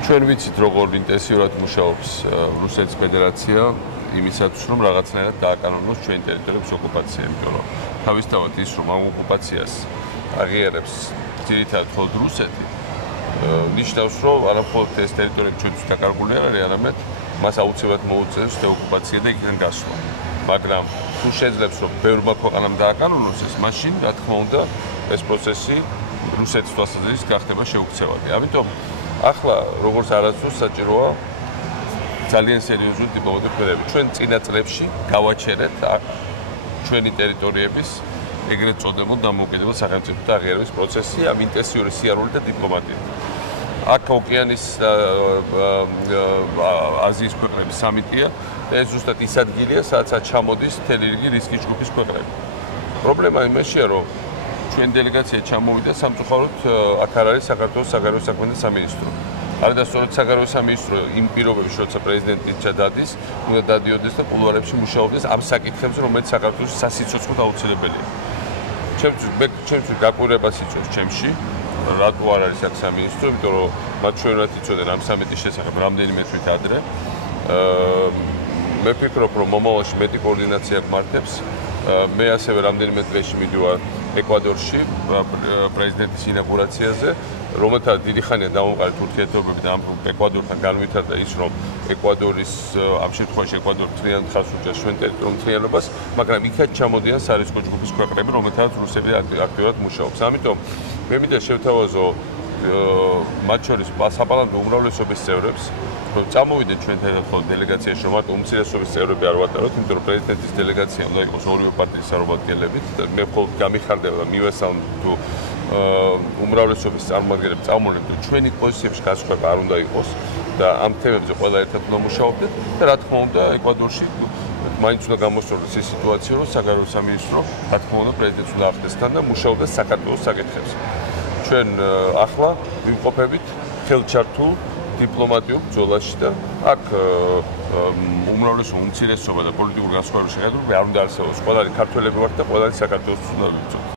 ჩვენ ვიცით როგორ ინტენსიურად მუშაობს რუსეთის ფედერაცია იმისათვის რომ რაღაცნაირად დააკანონოს ჩვენ ტერიტორიების ოკუპაცია, იმიტომ რომ თავისთავად ის რომ ამ ოკუპაციას აღიარებს ძირითადად მხოლოდ რუსეთი, ნიშნავს რომ არამხოლოდ ეს ტერიტორიები ჩვენთვის დაკარგული არ არის, არამედ მას აუცილებლად მოუწევს დეოკუპაცია და იქიდან გასვლა. მაგრამ თუ შეძლებს რომ ბევრმა ქვეყანამ დააკანონოს ეს, მაშინ რა თქმა უნდა ეს პროცესი რუსეთის თვალსაზრისით გახდება შეუქცევადი. ამიტომ ახლა როგორც არასდროს საჭიროა ძალიან სერიოზული დიპლომატიური ქმედებები. ჩვენ წინა წლებში გავაჩერეთ ჩვენი ტერიტორიების ეგრეთ წოდებულ დამოუკიდებელ სახელმწიფოთა აღიარების პროცესი ამ ინტენსიური სიარულით და დიპლომატიით. აქ ოკეანის აზიის ქვეყნების სამიტია და ეს ზუსტად ის ადგილია, სადაც ჩამოდის მთელი რიგი რისკის ჯგუფის ქვეყნები. პრობლემა იმაშია, რომ ჩვენ დელეგაცია ჩამოვიდა სამწუხაროდ აქ არ არის საქართველოს საგარეო საქმეთა სამინისტრო. არა და სწორედ საგარეო სამინისტრო იმ პირობებში, როცა პრეზიდენტი დადის, უნდა დადიოდეს და კულუარებში მუშაობდეს ამ საკითხებზე, რომელიც საქართველოს სასიცოცხლოდ აუცილებელია. ჩემთვის გაკვირვებას იწვევს ჩემში, რატო არ არის აქ სამინისტრო, იმიტომ რომ მათ ჩვენად იცოდნენ ამ სამიტის შესახებ რამდენიმე თვით ადრე. მე ვფიქრობ, რომ მომავალში მეტი კოორდინაცია გვმართებს. მე ასევე რამდენიმე დღეში მიდივარ ეკვადორში პრეზიდენტის ინაუგურაციაზე, რომელთა დიდი ხანია დავამყარეთ ურთიერთობები და ამ ეკვადორთან განვითარდა ის, რომ ეკვადორის ამ შემთხვევაში ეკვადორი მთლიანად ხაზს უჭერს ჩვენ ტერიტორიულ მთლიანობას, მაგრამ იქაც ჩამოდიან სარისკო ჯგუფის ქვეყნები, რომელთაც რუსები აქტიურად მუშაობს. ამიტომ მე მინდა შევთავაზო მათ შორის საპარლამენტო უმრავლესობის წევრებს, რომ წამოვიდეთ ჩვენთან ერთად დელეგაციაში, რომ მარტო უმცირესობის წევრები არ ვატაროთ, იმიტომ რომ პრეზიდენტის დელეგაცია უნდა იყოს ორივე პარტიის წარმომადგენლებით და მე მხოლოდ გამიხარდება და მივესალმებ თუ უმრავლესობის წარმომადგენლები წამოვიდნენ, ჩვენი პოზიციებში გასხვება არ უნდა იყოს და ამ თემებზე ყველა ერთად უნდა მუშაობდეთ და რა თქმა უნდა ეკვადორში მაინც უნდა გამოსწორდეს ის სიტუაცია, რომ საგარეო სამინისტრო რა თქმა უნდა პრეზიდენტს უნდა ახდეს თან და მუშაობდეს საქართველოს საკითხებზე. ჩვენ ახლა ვიმყოფებით ხელჩართულ დიპლომატიურ ბრძოლაში და აქ უმრავლესობა უმცირესობა და პოლიტიკური განსხვავებების შეხედვით არ უნდა არსებობს. ყველანი ქართველები ვართ და ყველანი საქართველოს უნდა ვიცოდეთ.